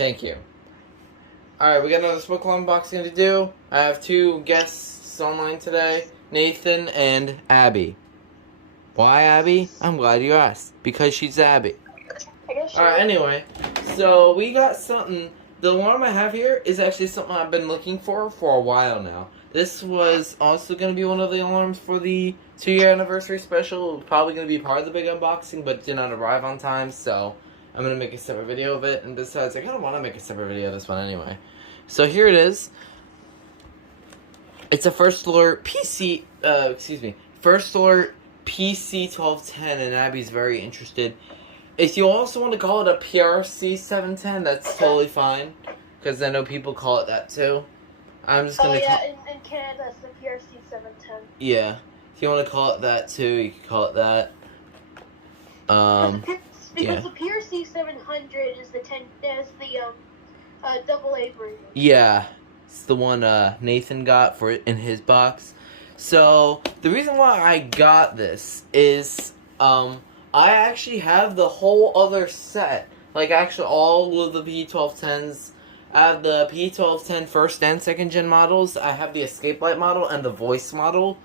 Thank you. Alright, we got another book unboxing to do. I have two guests online today, Nathan and Abby. Why Abby? I'm glad you asked. Because she's Abby. Alright, anyway. So, we got something. The alarm I have here is actually something I've been looking for a while now. This was also going to be one of the alarms for the 2-year anniversary special. It was probably going to be part of the big unboxing, but did not arrive on time, so I'm going to make a separate video of it. And besides, I kind of want to make a separate video of this one anyway. So here it is. It's a First Alert First Alert PC1210, and Abby's very interested. If you also want to call it a PRC710, that's totally fine, because I know people call it that too. I'm just gonna in Canada it's the PRC710. Yeah, if you want to call it that too, you can call it that. Because the PRC700 is the AA version. Yeah, it's the one Nathan got for in his box. So the reason why I got this is I actually have the whole other set. Like, actually, all of the P1210s. I have the P1210 first and second gen models. I have the escape light model and the voice model.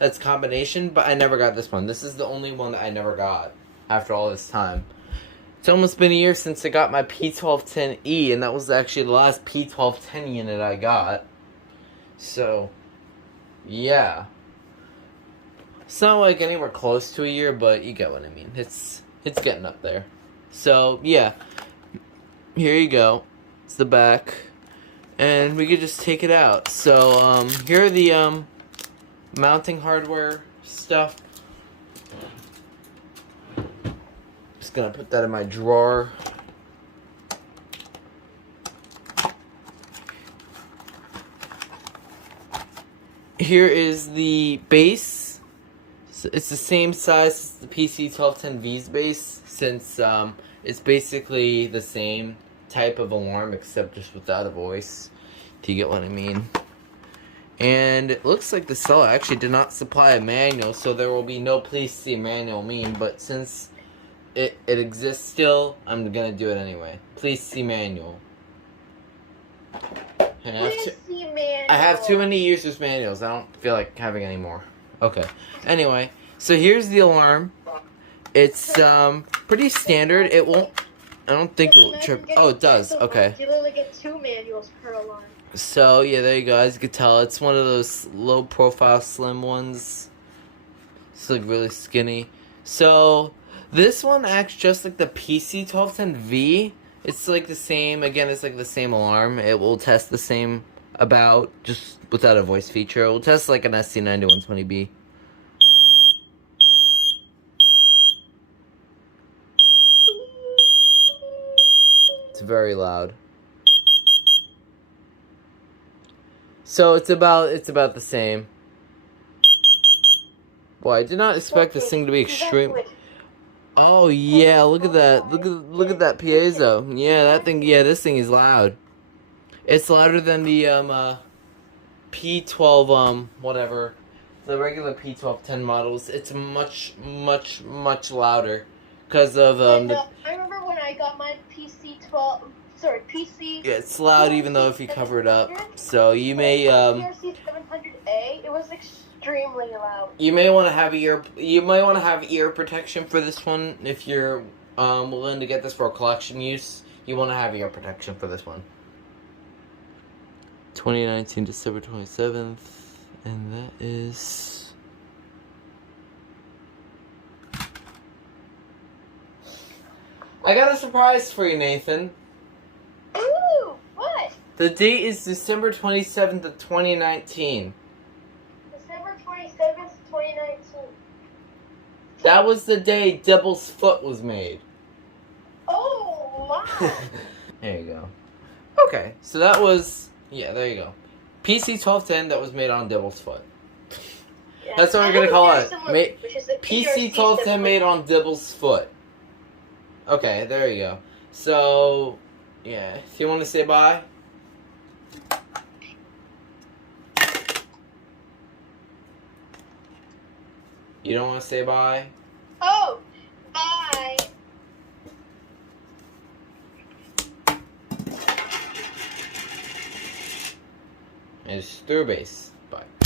That's combination, but I never got this one. This is the only one that I never got after all this time. It's almost been a year since I got my P1210E, and that was actually the last P1210 unit I got. So, yeah. It's not like anywhere close to a year, but you get what I mean. It's getting up there. So, yeah. Here you go. It's the back. And we could just take it out. So, here are the, mounting hardware stuff. Just gonna put that in my drawer. Here is the base. So it's the same size as the PC1210V's base, since it's basically the same type of alarm except just without a voice, if you get what I mean. And it looks like the seller actually did not supply a manual, so there will be no please see manual but since it exists still, I'm gonna do it anyway. Please see manual. I have too many users manuals. I don't feel like having any more. Okay. Anyway, so here's the alarm. It's pretty standard. It won't. I don't think it will trip. Oh, it does. Okay. You literally get 2 manuals per alarm. So yeah, there you go. As you can tell, it's one of those low-profile, slim ones. It's like really skinny. So this one acts just like the PC1210V. It's like the same. Again, it's like the same alarm. It will test the same about, just without a voice feature. It will test like an SC9120B. It's very loud. So it's about the same. Boy, I did not expect this thing to be extreme. Oh yeah, look at that. Look at that piezo. Yeah, that thing, yeah, this thing is loud. It's louder than the P12 whatever. The regular P1210 models. It's much louder because of I remember when I got my PC12. Sorry, PC. Yeah, it's loud even though if you cover it up. So you may PRC710A. It was extremely loud. You may want to have ear protection for this one if you're willing to get this for collection use. You want to have ear protection for this one. 2019 December 27th, and that is I got a surprise for you, Nathan. Ooh, what? The date is December 27th of 2019. December 27th, 2019. That was the day Devil's Foot was made. Oh, wow. There you go. Okay, so that was, yeah, there you go. PC1210 that was made on Devil's Foot. Yeah. That's what we're going to call it. PC1210 made on Devil's Foot. Okay, there you go. So, yeah, if you want to say bye. You don't want to say bye? Oh, bye. is third base. Bye.